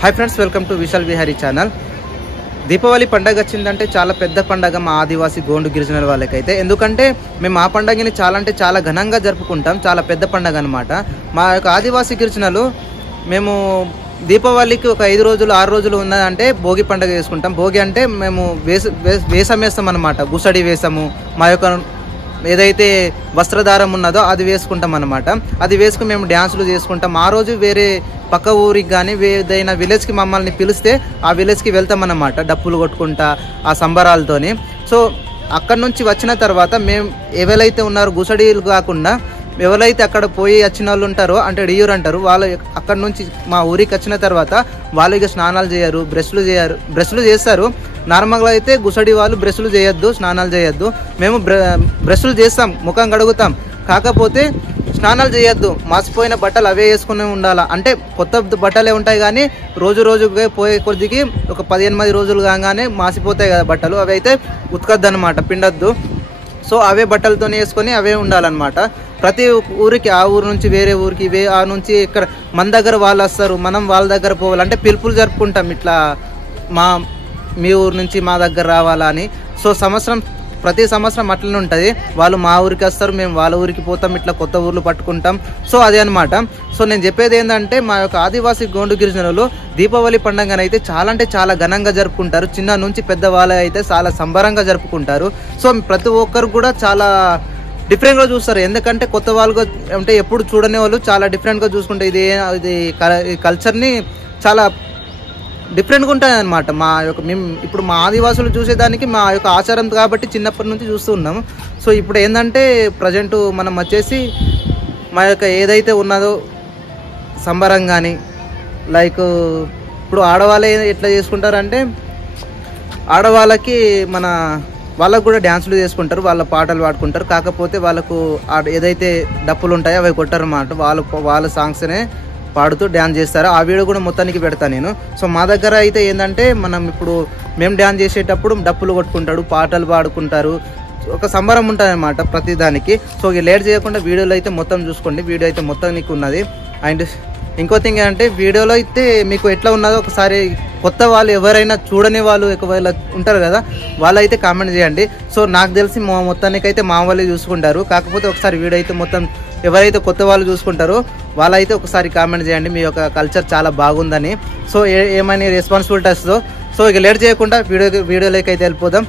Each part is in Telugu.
Hi friends, welcome to Vishal Vihari channel. Deepavali పండగ వచ్చిందంటే చాలా పెద్ద పండగ మా ఆదివాసీ గోండు గిరిజనుల వాళ్ళకైతే. ఎందుకంటే మేము ఆ పండగని చాలా ఘనంగా జరుపుకుంటాం. చాలా పెద్ద పండగ అనమాట. మా యొక్క ఆదివాసీ గిరిజనులు మేము దీపావళికి ఒక 5 రోజులు 6 రోజులు ఉన్నదంటే భోగి పండుగ చేసుకుంటాం. భోగి అంటే మేము వేసం వేస్తాం అనమాట. గుసడి వేసము, మా యొక్క ఏదైతే వస్త్రధారం ఉన్నదో అది వేసుకుంటాం అనమాట. అది వేసుకుని మేము డ్యాన్సులు చేసుకుంటాం. ఆ రోజు వేరే పక్క ఊరికి కానీ ఏదైనా విలేజ్కి మమ్మల్ని పిలిస్తే ఆ విలేజ్కి వెళ్తాం అన్నమాట, డప్పులు కొట్టుకుంటా ఆ సంబరాలతోని. సో అక్కడ నుంచి వచ్చిన తర్వాత మేము ఎవరైతే ఉన్నారో గుసడీలు కాకుండా ఎవరైతే అక్కడ పోయి వచ్చిన వాళ్ళు ఉంటారో అంటే డియూర్ అంటారు, వాళ్ళు అక్కడ నుంచి మా ఊరికి వచ్చిన తర్వాత వాళ్ళు ఇక స్నానాలు చేయరు, బ్రష్లు చేస్తారు. నార్మల్గా అయితే గుసడి వాళ్ళు బ్రష్లు చేయొద్దు, స్నానాలు చేయొద్దు. మేము బ్రష్లు చేస్తాం, ముఖం కడుగుతాం, కాకపోతే స్నానాలు చేయొద్దు. మాసిపోయిన బట్టలు అవే వేసుకుని ఉండాలా. అంటే కొత్త బట్టలే ఉంటాయి కానీ రోజుగా పోయే కొద్దికి ఒక 15 రోజులు కాగానే మాసిపోతాయి కదా బట్టలు, అవి అయితే ఉతకద్దు అనమాట, పిండొద్దు. సో అవే బట్టలతోనే వేసుకొని అవే ఉండాలన్నమాట. ప్రతి ఊరికి ఆ ఊరు నుంచి వేరే ఊరికి ఆ నుంచి ఇక్కడ మన దగ్గర వాళ్ళు వస్తారు, మనం వాళ్ళ దగ్గర పోవాలి. అంటే పిలుపులు జరుపుకుంటాం ఇట్లా మీ ఊరు నుంచి మా దగ్గర రావాలా అని. సో ప్రతి సంవత్సరం అట్లనే ఉంటుంది. వాళ్ళు మా ఊరికి వస్తారు, మేము వాళ్ళ ఊరికి పోతాం, ఇట్లా కొత్త ఊర్లు పట్టుకుంటాం. సో అదే అనమాట. సో నేను చెప్పేది ఏంటంటే మా యొక్క ఆదివాసీ గోండు గిరిజనులు దీపావళి పండుగనైతే చాలా ఘనంగా జరుపుకుంటారు. చిన్న నుంచి పెద్ద వాళ్ళు అయితే చాలా సంబరంగా జరుపుకుంటారు. సో ప్రతి ఒక్కరు కూడా చాలా డిఫరెంట్గా చూస్తారు. ఎందుకంటే కొత్త వాళ్ళుగా అంటే ఎప్పుడు చూడని వాళ్ళు చాలా డిఫరెంట్గా చూసుకుంటే ఇది కల్చర్ని చాలా డిఫరెంట్గా ఉంటుంది అనమాట. మేము ఇప్పుడు మా ఆదివాసులు చూసేదానికి మా యొక్క ఆచారం కాబట్టి చిన్నప్పటి నుంచి చూస్తూ ఉన్నాము. సో ఇప్పుడు ఏంటంటే ప్రజెంట్ మనం వచ్చేసి మా యొక్క ఏదైతే ఉన్నదో సంబరం కానీ లైక్ ఇప్పుడు ఆడవాళ్ళే ఎట్లా చేసుకుంటారంటే ఆడవాళ్ళకి వాళ్ళకు కూడా డ్యాన్సులు చేసుకుంటారు, వాళ్ళ పాటలు పాడుకుంటారు. కాకపోతే వాళ్ళకు ఏదైతే డప్పులు ఉంటాయో అవి కొట్టారు అన్నమాట. వాళ్ళ సాంగ్స్నే పాడుతూ డ్యాన్స్ చేస్తారు. ఆ వీడియో కూడా మొత్తానికి పెడతాను నేను. సో మా దగ్గర అయితే ఏంటంటే మేము డ్యాన్స్ చేసేటప్పుడు డప్పులు కొట్టుకుంటాడు, పాటలు పాడుకుంటారు, ఒక సంబరం ఉంటుంది అన్నమాట ప్రతి దానికి. సో లేట్ చేయకుండా వీడియోలో అయితే మొత్తం చూసుకోండి. వీడియో అయితే మొత్తం నీకు ఉన్నది. అండ్ ఇంకో థింగ్ ఏంటంటే వీడియోలో అయితే మీకు ఎట్లా ఉన్నదో ఒకసారి కొత్త వాళ్ళు ఎవరైనా చూడని వాళ్ళు ఒకవేళ ఉంటారు కదా, వాళ్ళు అయితే కామెంట్ చేయండి. సో నాకు తెలిసి మొత్తానికైతే మా వాళ్ళే చూసుకుంటారు. కాకపోతే ఒకసారి వీడియో అయితే మొత్తం ఎవరైతే కొత్త వాళ్ళు చూసుకుంటారో వాళ్ళైతే ఒకసారి కామెంట్ చేయండి మీ యొక్క కల్చర్ చాలా బాగుందని. సో ఏమైనా రెస్పాన్సిబిలిటీ వస్తుందో. సో ఇక లేట్ చేయకుండా వీడియోలోకి అయితే వెళ్ళిపోదాం.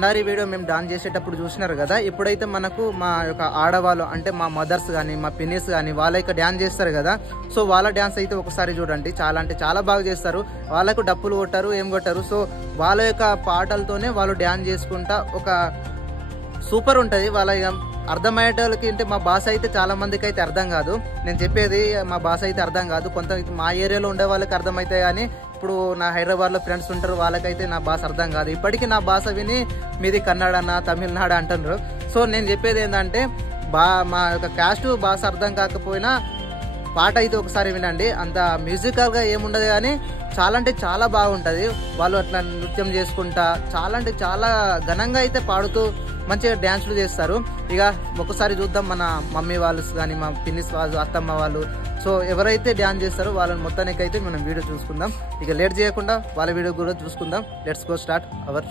బండారి వీడియో మేము డాన్స్ చేసేటప్పుడు చూసినారు కదా, ఇప్పుడైతే మనకు మా యొక్క ఆడవాళ్ళు అంటే మా మదర్స్ కానీ మా పిన్నిస్ కానీ వాళ్ళ యొక్క డ్యాన్స్ చేస్తారు కదా, సో వాళ్ళ డ్యాన్స్ అయితే ఒకసారి చూడండి. చాలా అంటే చాలా బాగా చేస్తారు. వాళ్ళకు డప్పులు కొట్టారు, ఏం కొట్టారు. సో వాళ్ళ యొక్క పాటలతోనే వాళ్ళు డ్యాన్స్ చేసుకుంటా ఒక సూపర్ ఉంటుంది. వాళ్ళ అర్థమయ్యేటోళ్ళకి అంటే మా భాష అయితే చాలా మందికి అయితే అర్థం కాదు. నేను చెప్పేది మా భాష అయితే అర్థం కాదు. కొంత మా ఏరియాలో ఉండే వాళ్ళకి అర్థమవుతాయి, కానీ ఇప్పుడు నా హైదరాబాద్లో ఫ్రెండ్స్ ఉంటారు, వాళ్ళకైతే నా భాష అర్థం కాదు. ఇప్పటికీ నా భాష విని మీది కన్నడనా తమిళనాడు అంటున్నారు. సో నేను చెప్పేది ఏంటంటే మా యొక్క క్యాస్ట్ భాష అర్థం కాకపోయినా పాట అయితే ఒకసారి వినండి. అంత మ్యూజికల్గా ఏముండదు, కానీ చాలా అంటే చాలా బాగుంటుంది. వాళ్ళు అట్లా నృత్యం చేసుకుంటా చాలా అంటే చాలా ఘనంగా అయితే పాడుతూ మంచిగా డ్యాన్స్లు చేస్తారు. ఇక ఒకసారి చూద్దాం మన మమ్మీ వాళ్ళు కానీ మా పిన్నిస్ వాళ్ళు అత్తమ్మ వాళ్ళు, సో ఎవరైతే డ్యాన్స్ చేస్తారో వాళ్ళని మొత్తానికి అయితే మనం వీడియో చూసుకుందాం. ఇక లేట్ చేయకుండా వాళ్ళ వీడియో కూడా చూసుకుందాం. Let's go start our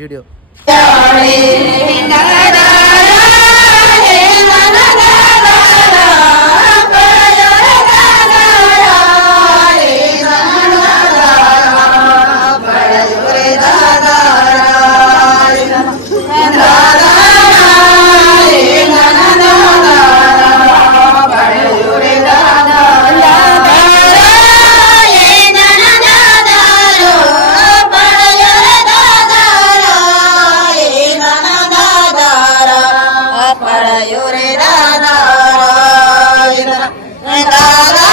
video. Para